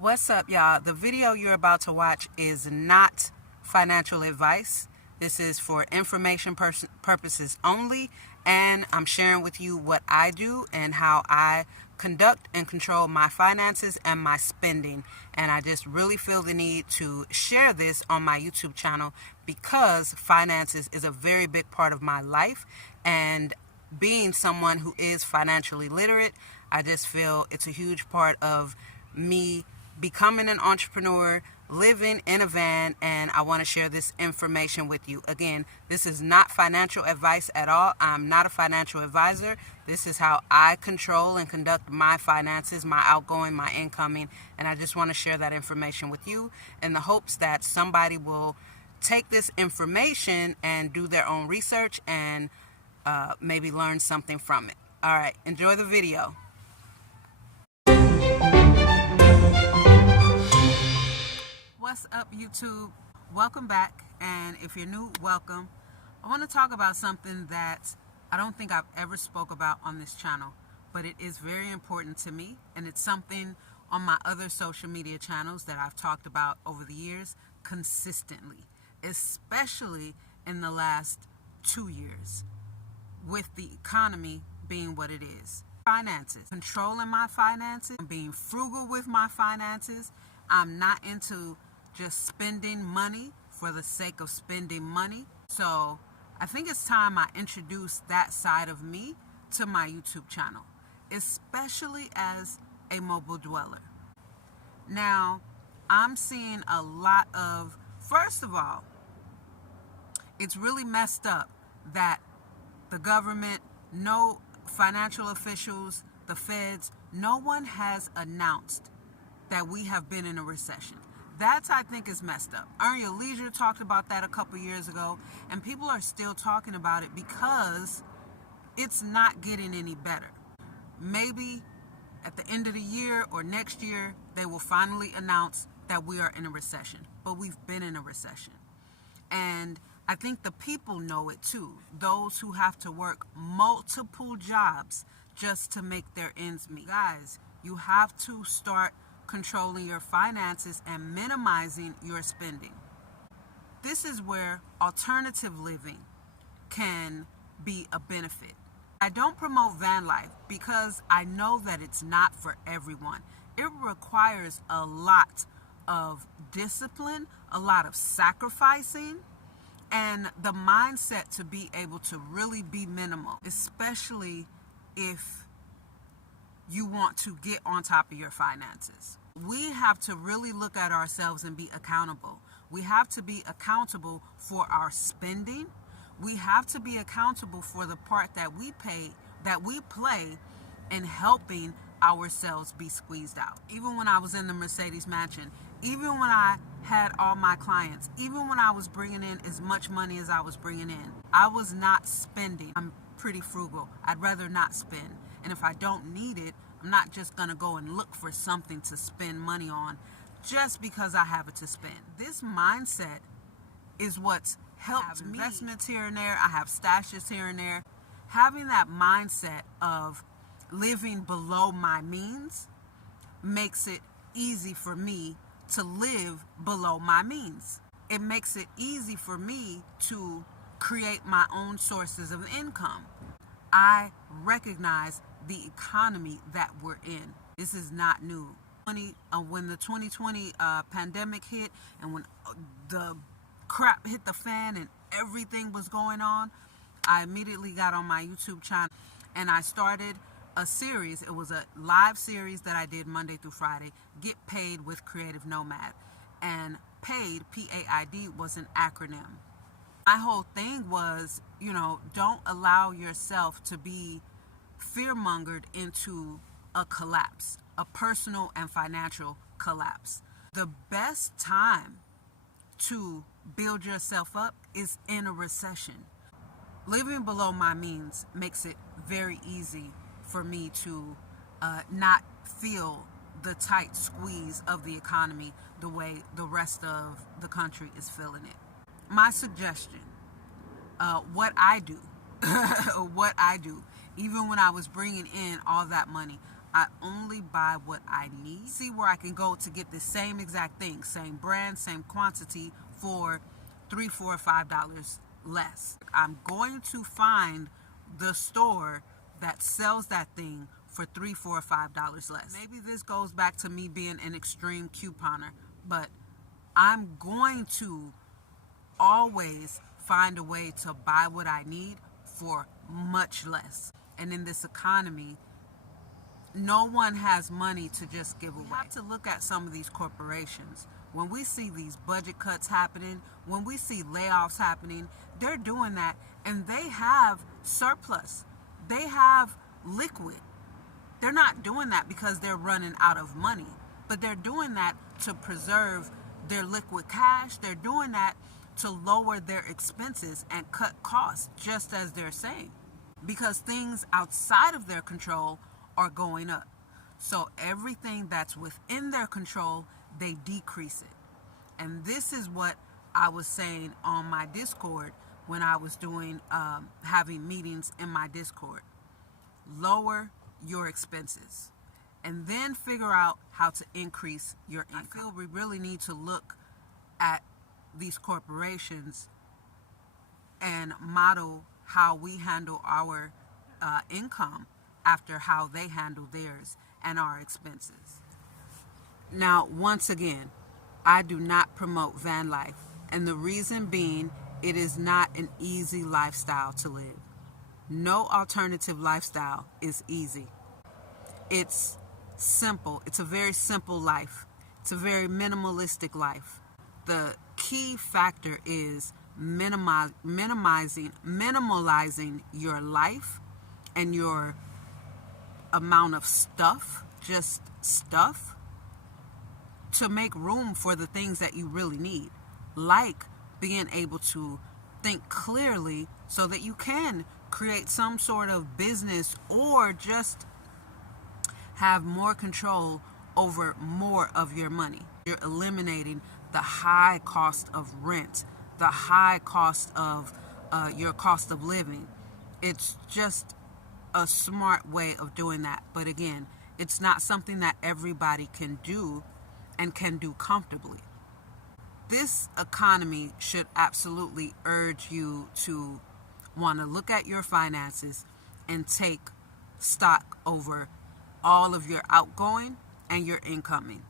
What's up, y'all? The video you're about to watch is not financial advice. This is for information purposes only, and I'm sharing with you what I do and how I conduct and control my finances and my spending. And I just really feel the need to share this on my YouTube channel because finances is a very big part of my life, and being someone who is financially literate, I just feel it's a huge part of me becoming an entrepreneur, living in a van, and I want to share this information with you. Again, this is not financial advice at all. I'm not a financial advisor. This is how I control and conduct my finances, my outgoing, my incoming, and I just want to share that information with you in the hopes that somebody will take this information and do their own research and maybe learn something from it. All right, enjoy the video. What's up, YouTube? Welcome back, and if you're new, welcome. I want to talk about something that I don't think I've ever spoke about on this channel, but it is very important to me, and it's something on my other social media channels that I've talked about over the years consistently, especially in the last 2 years, with the economy being what it is. Finances, controlling my finances, being frugal with my finances. I'm not into just spending money for the sake of spending money. So I think it's time I introduce that side of me to my YouTube channel, especially as a mobile dweller. Now, I'm seeing a lot of, first of all, it's really messed up that the government, no financial officials, the feds, no one has announced that we have been in a recession. That, I think, is messed up. Earn Your Leisure talked about that a couple years ago, and people are still talking about it because it's not getting any better. Maybe at the end of the year or next year, they will finally announce that we are in a recession, but we've been in a recession. And I think the people know it too, those who have to work multiple jobs just to make their ends meet. Guys, you have to start controlling your finances and minimizing your spending. This is where alternative living can be a benefit. I don't promote van life because I know that it's not for everyone. It requires a lot of discipline, a lot of sacrificing, and the mindset to be able to really be minimal, especially if you want to get on top of your finances. We have to really look at ourselves and be accountable. We have to be accountable for our spending. We have to be accountable for the part that we play in helping ourselves be squeezed out. Even when I was in the Mercedes mansion, even when I had all my clients, even when I was bringing in as much money as I was bringing in, I was not spending. I'm pretty frugal. I'd rather not spend. And if I don't need it, I'm not just going to go and look for something to spend money on just because I have it to spend. This mindset is what's helped me. Investments here and there. I have stashes here and there. Having that mindset of living below my means makes it easy for me to live below my means. It makes it easy for me to create my own sources of income. I recognize the economy that we're in. This is not new. When the 2020 pandemic hit and when the crap hit the fan and everything was going on, I immediately got on my YouTube channel and I started a series. It was a live series that I did Monday through Friday, Get Paid with Creative Nomad. And PAID, P-A-I-D, was an acronym. My whole thing was, don't allow yourself to be fear-mongered into a collapse, a personal and financial collapse. The best time to build yourself up is in a recession. Living below my means makes it very easy for me to not feel the tight squeeze of the economy the way the rest of the country is feeling it. My suggestion, what I do, even when I was bringing in all that money, I only buy what I need. See where I can go to get the same exact thing, same brand, same quantity for $3, $4, $5 less. I'm going to find the store that sells that thing for $3, $4, $5 less. Maybe this goes back to me being an extreme couponer, but I'm going to always find a way to buy what I need for much less. And in this economy, no one has money to just give away. We have to look at some of these corporations. When we see these budget cuts happening, when we see layoffs happening, they're doing that and they have surplus. They have liquid. They're not doing that because they're running out of money, but they're doing that to preserve their liquid cash. They're doing that to lower their expenses and cut costs, just as they're saying, because things outside of their control are going up. So everything that's within their control, they decrease it. And this is what I was saying on my Discord when I was doing having meetings in my Discord. Lower your expenses and then figure out how to increase your income. I feel we really need to look at these corporations and model how we handle our income after how they handle theirs and our expenses. Now, once again, I do not promote van life, and the reason being, it is not an easy lifestyle to live. No alternative lifestyle is easy. It's simple. It's a very simple life. It's a very minimalistic life. The key factor is minimalizing your life and your amount of stuff, just stuff, to make room for the things that you really need, like being able to think clearly so that you can create some sort of business or just have more control over more of your money. You're eliminating the high cost of rent, the high cost of your cost of living. It's just a smart way of doing that. But again, it's not something that everybody can do and can do comfortably. This economy should absolutely urge you to want to look at your finances and take stock over all of your outgoing and your incoming,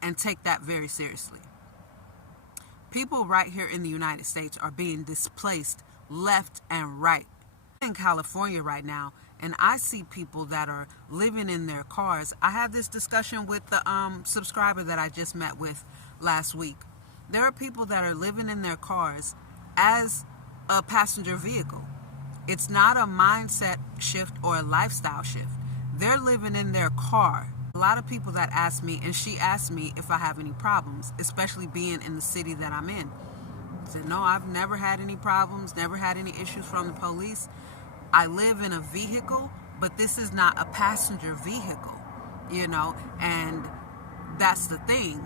and take that very seriously. People right here in the United States are being displaced left and right. In California right now, and I see people that are living in their cars. I had this discussion with the subscriber that I just met with last week. There are people that are living in their cars as a passenger vehicle. It's not a mindset shift or a lifestyle shift. They're living in their car. A lot of people that ask me, and she asked me if I have any problems, especially being in the city that I'm in. I said, no, I've never had any problems, never had any issues from the police. I live in a vehicle, but this is not a passenger vehicle, and that's the thing.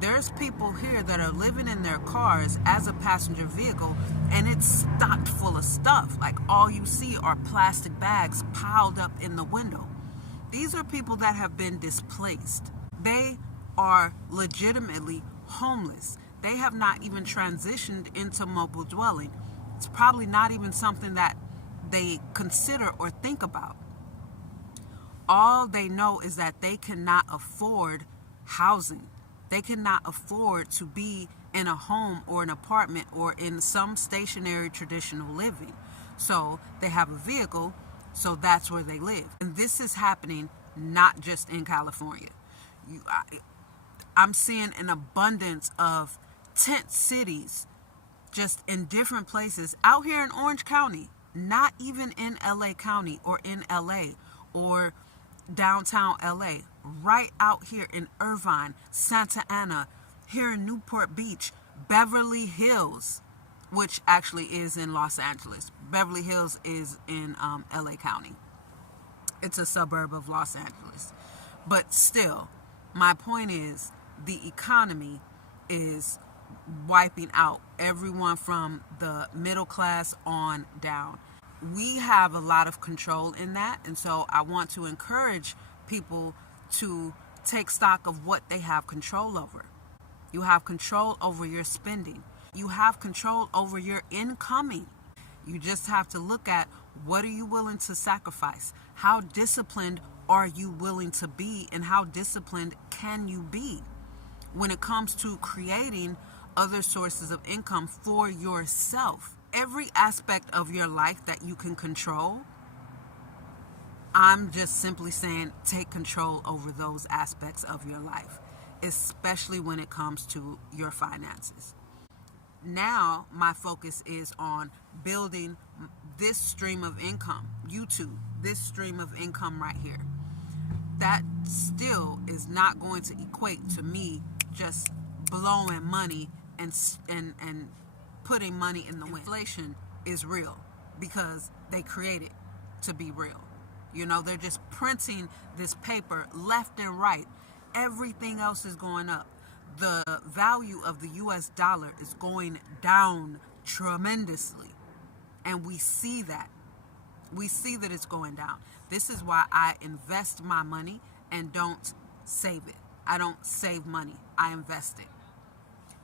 There's people here that are living in their cars as a passenger vehicle, and it's stocked full of stuff. Like, all you see are plastic bags piled up in the window. These are people that have been displaced. They are legitimately homeless. They have not even transitioned into mobile dwelling. It's probably not even something that they consider or think about. All they know is that they cannot afford housing. They cannot afford to be in a home or an apartment or in some stationary traditional living. So they have a vehicle, so that's where they live. And this is happening not just in California. I'm seeing an abundance of tent cities just in different places out here in Orange County, not even in LA County or in LA or downtown LA, right out here in Irvine, Santa Ana, here in Newport Beach, Beverly Hills, which actually is in Los Angeles. Beverly Hills is in LA County. It's a suburb of Los Angeles. But still, my point is, the economy is wiping out everyone from the middle class on down. We have a lot of control in that, and so I want to encourage people to take stock of what they have control over. You have control over your spending. You have control over your incoming. You just have to look at, what are you willing to sacrifice? How disciplined are you willing to be, and how disciplined can you be when it comes to creating other sources of income for yourself? Every aspect of your life that you can control, I'm just simply saying, take control over those aspects of your life, especially when it comes to your finances. Now, my focus is on building this stream of income, YouTube, this stream of income right here. That still is not going to equate to me just blowing money and putting money in the wind. Inflation is real because they create it to be real. You know, they're just printing this paper left and right. Everything else is going up. The value of the US dollar is going down tremendously. And we see that. We see that it's going down. This is why I invest my money and don't save it. I don't save money. I invest it.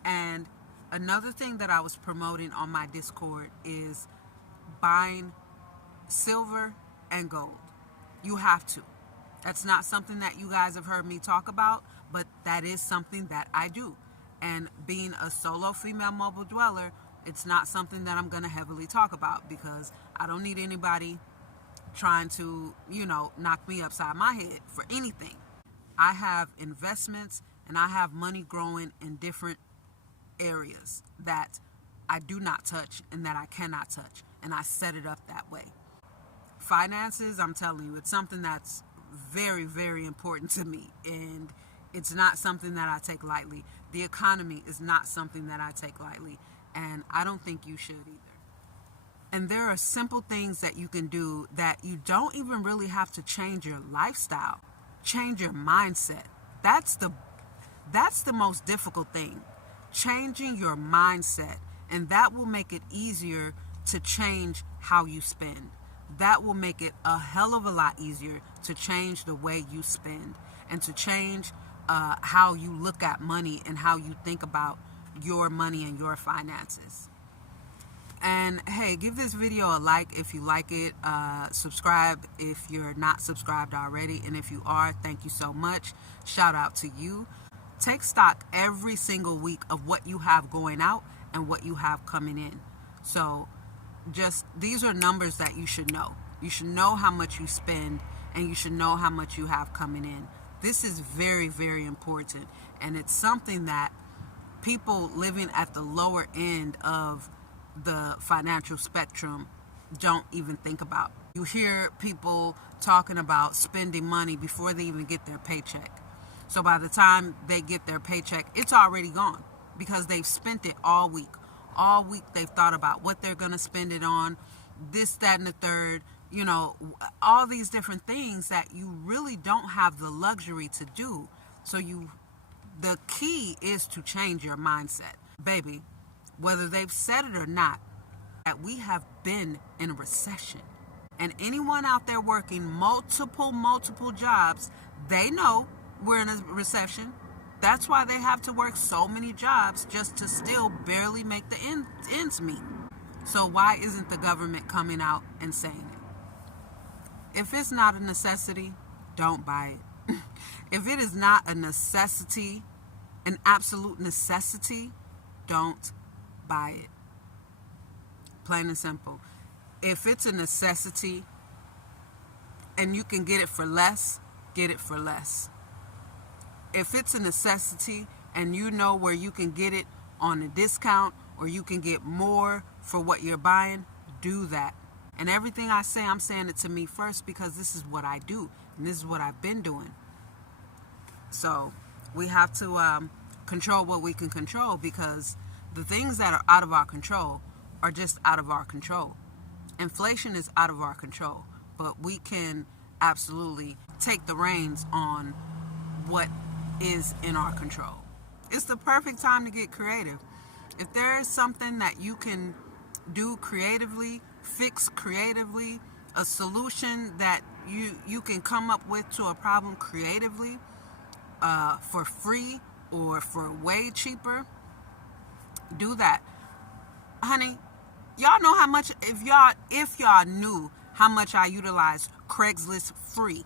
And another thing that I was promoting on my Discord is buying silver and gold. You have to. That's not something that you guys have heard me talk about, but that is something that I do. And being a solo female mobile dweller, it's not something that I'm going to heavily talk about because I don't need anybody trying to, knock me upside my head for anything. I have investments and I have money growing in different areas that I do not touch and that I cannot touch. And I set it up that way. Finances, I'm telling you, it's something that's very, very important to me. And it's not something that I take lightly. The economy is not something that I take lightly. And I don't think you should either. And there are simple things that you can do that you don't even really have to change your lifestyle. Change your mindset. That's the most difficult thing. Changing your mindset. And that will make it easier to change how you spend. That will make it a hell of a lot easier to change the way you spend and to change how you look at money and how you think about your money and your finances. And hey, give this video a like if you like it. Subscribe if you're not subscribed already. And if you are, thank you so much. Shout out to you. Take stock every single week of what you have going out and what you have coming in. So these are numbers that you should know. You should know how much you spend and you should know how much you have coming in. This is very, very important. And it's something that people living at the lower end of the financial spectrum don't even think about. You hear people talking about spending money before they even get their paycheck. So by the time they get their paycheck, it's already gone because they've spent it all week. All week they've thought about what they're going to spend it on, this, that, and the third, all these different things that you really don't have the luxury to do. So the key is to change your mindset. Baby, whether they've said it or not, that we have been in a recession. And anyone out there working multiple jobs, they know we're in a recession. That's why they have to work so many jobs just to still barely make the ends meet. So why isn't the government coming out and saying it? If it's not a necessity, don't buy it. If it is not a necessity, an absolute necessity, don't buy it. Plain and simple. If it's a necessity and you can get it for less, get it for less. If it's a necessity and you know where you can get it on a discount or you can get more for what you're buying, do that. And everything I say, I'm saying it to me first because this is what I do and this is what I've been doing. So we have to control what we can control because the things that are out of our control are just out of our control. Inflation is out of our control, but we can absolutely take the reins on what is in our control. It's the perfect time to get creative. If there is something that you can do creatively, fix creatively, a solution that you can come up with to a problem creatively, for free or for way cheaper, do that. Honey, y'all know how much, if y'all knew how much I utilize Craigslist free.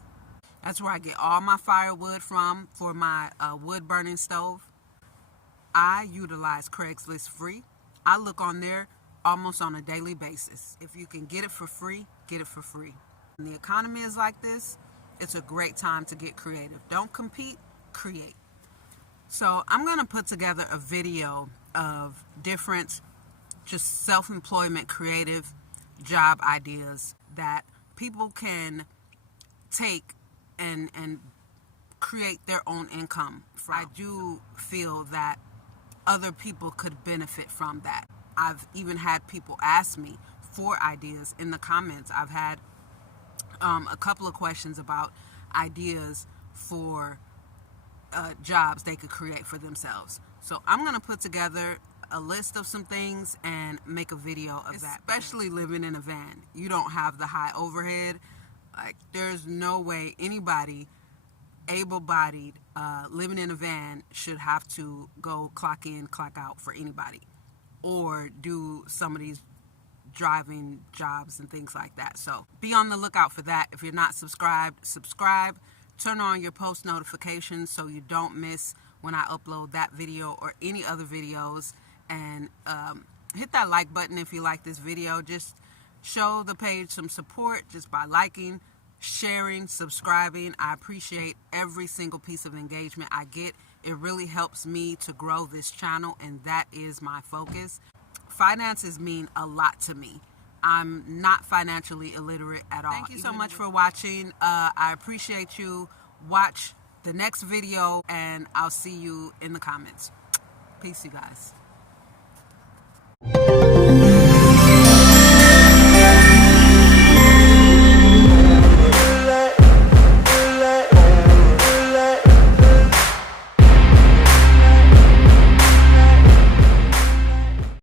That's where I get all my firewood from for my wood burning stove. I utilize Craigslist free. I look on there almost on a daily basis. If you can get it for free, get it for free. When the economy is like this, it's a great time to get creative. Don't compete, create. So I'm going to put together a video of different just self-employment creative job ideas that people can take and create their own income from. I do feel that other people could benefit from that. I've even had people ask me for ideas in the comments. I've had a couple of questions about ideas for jobs they could create for themselves. So I'm going to put together a list of some things and make a video of that. Especially living in a van. You don't have the high overhead. Like, there's no way anybody able-bodied living in a van should have to go clock in, clock out for anybody, or do some of these driving jobs and things like that. So be on the lookout for that. If you're not subscribed, subscribe. Turn on your post notifications so you don't miss when I upload that video or any other videos. And hit that like button if you like this video. Just show the page some support just by liking, sharing, subscribing. I appreciate every single piece of engagement I get. It really helps me to grow this channel, and that is my focus. Finances mean a lot to me. I'm not financially illiterate at all. Thank you so much for watching. I appreciate you. Watch the next video, and I'll see you in the comments. Peace, you guys.